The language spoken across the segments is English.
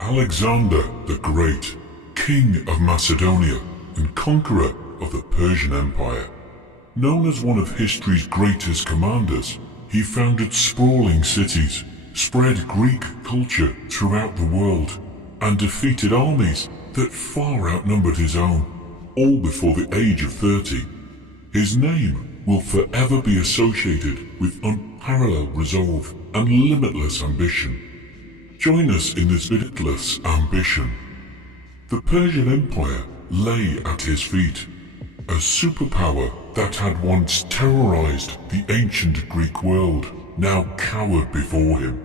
Alexander the Great, King of Macedonia and conqueror of the Persian Empire. Known as one of history's greatest commanders, he founded sprawling cities, spread Greek culture throughout the world, and defeated armies that far outnumbered his own, all before the age of 30. His name will forever be associated with unparalleled resolve and limitless ambition. Join us in this limitless ambition. The Persian Empire lay at his feet, a superpower that had once terrorized the ancient Greek world, now cowered before him.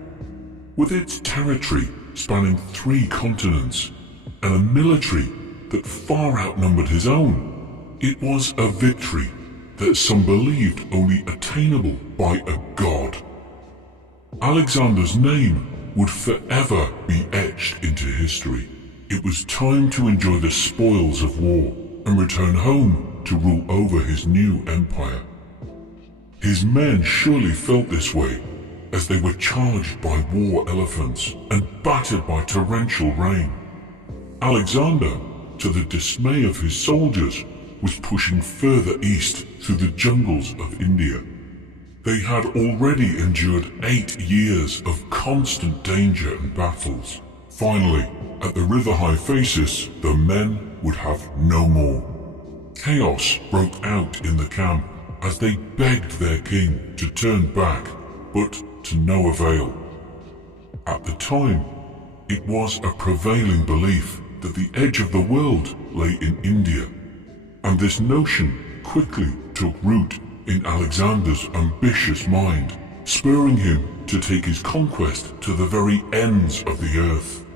With its territory spanning 3 continents and a military that far outnumbered his own, it was a victory that some believed only attainable by a god. Alexander's name would forever be etched into history. It was time to enjoy the spoils of war and return home to rule over his new empire. His men surely felt this way as they were charged by war elephants and battered by torrential rain. Alexander, to the dismay of his soldiers, was pushing further east through the jungles of India. They had already endured 8 years of constant danger and battles. Finally, at the river Hyphasis, the men would have no more. Chaos broke out in the camp as they begged their king to turn back, but to no avail. At the time, it was a prevailing belief that the edge of the world lay in India, and this notion quickly took root in Alexander's ambitious mind, spurring him to take his conquest to the very ends of the earth.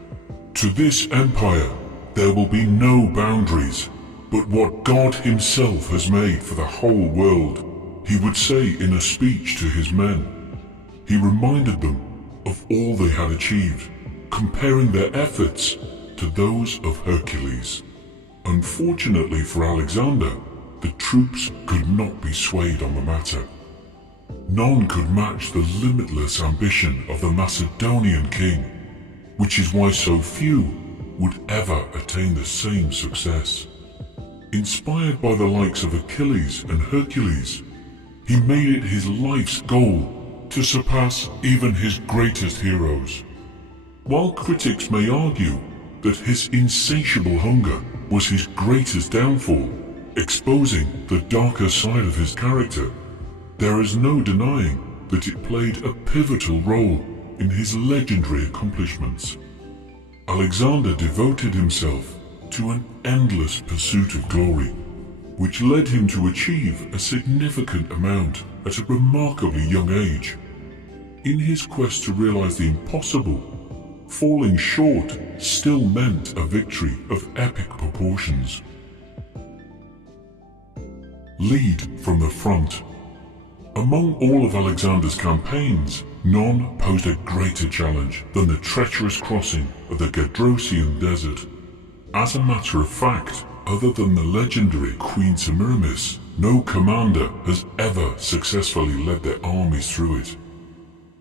To this empire, there will be no boundaries, but what God himself has made for the whole world, he would say in a speech to his men. He reminded them of all they had achieved, comparing their efforts to those of Hercules. Unfortunately for Alexander, the troops could not be swayed on the matter. None could match the limitless ambition of the Macedonian king, which is why so few would ever attain the same success. Inspired by the likes of Achilles and Hercules, he made it his life's goal to surpass even his greatest heroes. While critics may argue that his insatiable hunger was his greatest downfall, exposing the darker side of his character, there is no denying that it played a pivotal role in his legendary accomplishments. Alexander devoted himself to an endless pursuit of glory, which led him to achieve a significant amount at a remarkably young age. In his quest to realize the impossible, falling short still meant a victory of epic proportions. Lead from the front. Among all of Alexander's campaigns, none posed a greater challenge than the treacherous crossing of the Gedrosian Desert. As a matter of fact, other than the legendary Queen Semiramis, no commander has ever successfully led their armies through it.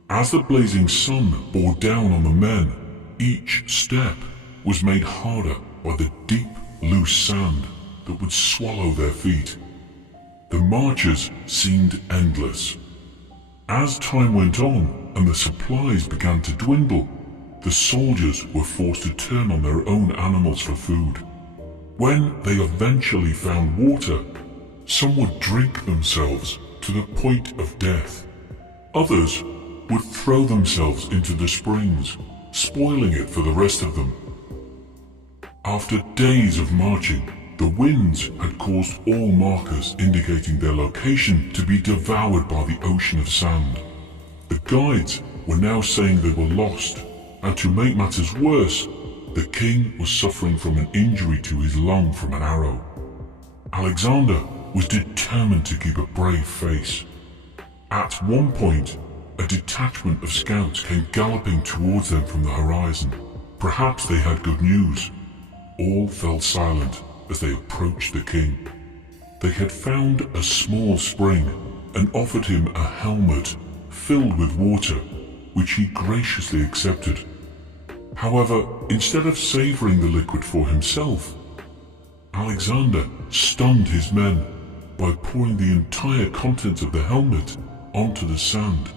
As the blazing sun bore down on the men, each step was made harder by the deep, loose sand that would swallow their feet. The marches seemed endless. As time went on and the supplies began to dwindle, the soldiers were forced to turn on their own animals for food. When they eventually found water, some would drink themselves to the point of death. Others would throw themselves into the springs, spoiling it for the rest of them. After days of marching, the winds had caused all markers indicating their location to be devoured by the ocean of sand. The guides were now saying they were lost, and to make matters worse, the king was suffering from an injury to his lung from an arrow. Alexander was determined to keep a brave face. At one point, a detachment of scouts came galloping towards them from the horizon. Perhaps they had good news. All fell silent as they approached the king. They had found a small spring and offered him a helmet filled with water, which he graciously accepted. However, instead of savoring the liquid for himself, Alexander stunned his men by pouring the entire contents of the helmet onto the sand.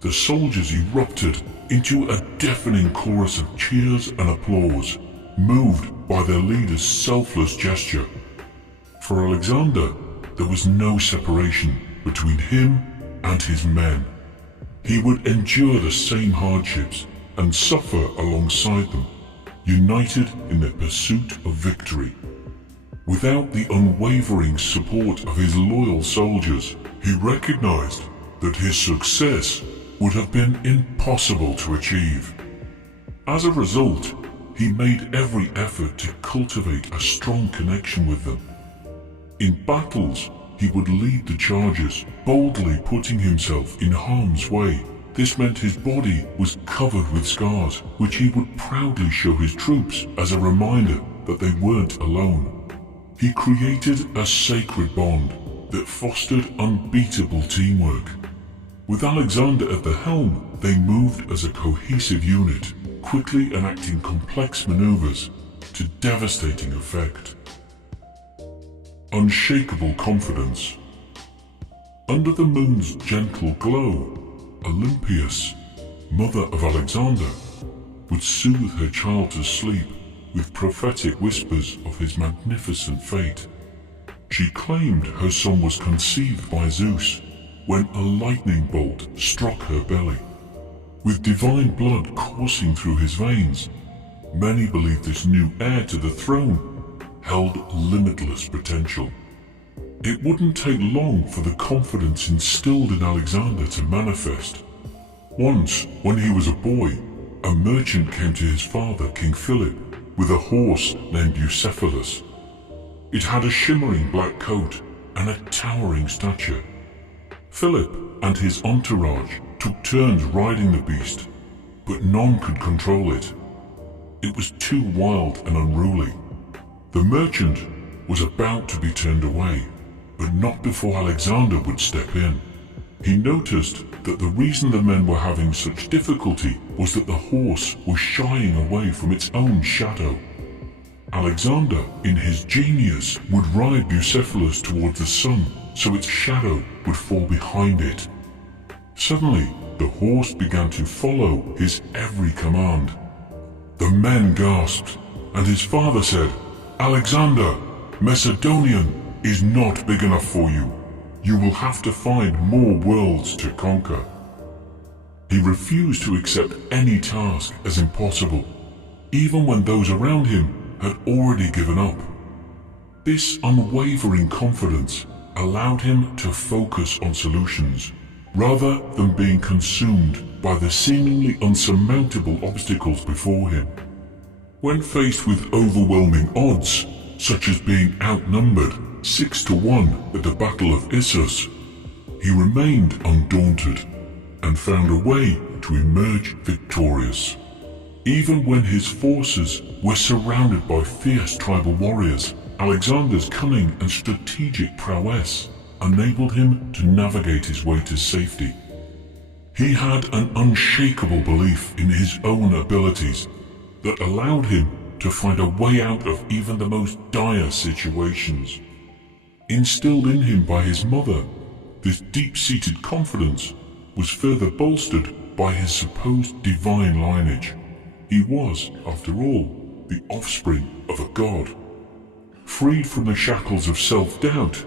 The soldiers erupted into a deafening chorus of cheers and applause, moved by their leader's selfless gesture. For Alexander, there was no separation between him and his men. He would endure the same hardships and suffer alongside them, united in their pursuit of victory. Without the unwavering support of his loyal soldiers, he recognized that his success would have been impossible to achieve. As a result, he made every effort to cultivate a strong connection with them. In battles, he would lead the charges, boldly putting himself in harm's way. This meant his body was covered with scars, which he would proudly show his troops as a reminder that they weren't alone. He created a sacred bond that fostered unbeatable teamwork. With Alexander at the helm, they moved as a cohesive unit, quickly enacting complex maneuvers to devastating effect. Unshakable confidence. Under the moon's gentle glow, Olympias, mother of Alexander, would soothe her child to sleep with prophetic whispers of his magnificent fate. She claimed her son was conceived by Zeus when a lightning bolt struck her belly. With divine blood coursing through his veins, many believed this new heir to the throne held limitless potential. It wouldn't take long for the confidence instilled in Alexander to manifest. Once, when he was a boy, a merchant came to his father, King Philip, with a horse named Bucephalus. It had a shimmering black coat and a towering stature. Philip and his entourage took turns riding the beast, but none could control it. It was too wild and unruly. The merchant was about to be turned away, but not before Alexander would step in. He noticed that the reason the men were having such difficulty was that the horse was shying away from its own shadow. Alexander, in his genius, would ride Bucephalus towards the sun so its shadow would fall behind it. Suddenly, the horse began to follow his every command. The men gasped, and his father said, "Alexander, Macedonian is not big enough for you. You will have to find more worlds to conquer." He refused to accept any task as impossible, even when those around him had already given up. This unwavering confidence allowed him to focus on solutions, rather than being consumed by the seemingly unsurmountable obstacles before him. When faced with overwhelming odds, such as being outnumbered 6-1 at the Battle of Issus, he remained undaunted and found a way to emerge victorious. Even when his forces were surrounded by fierce tribal warriors, Alexander's cunning and strategic prowess enabled him to navigate his way to safety. He had an unshakable belief in his own abilities that allowed him to find a way out of even the most dire situations. Instilled in him by his mother, this deep-seated confidence was further bolstered by his supposed divine lineage. He was, after all, the offspring of a god. Freed from the shackles of self-doubt,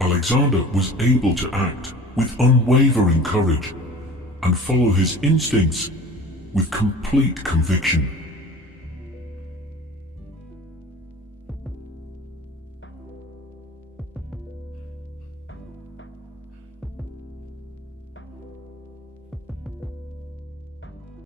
Alexander was able to act with unwavering courage and follow his instincts with complete conviction.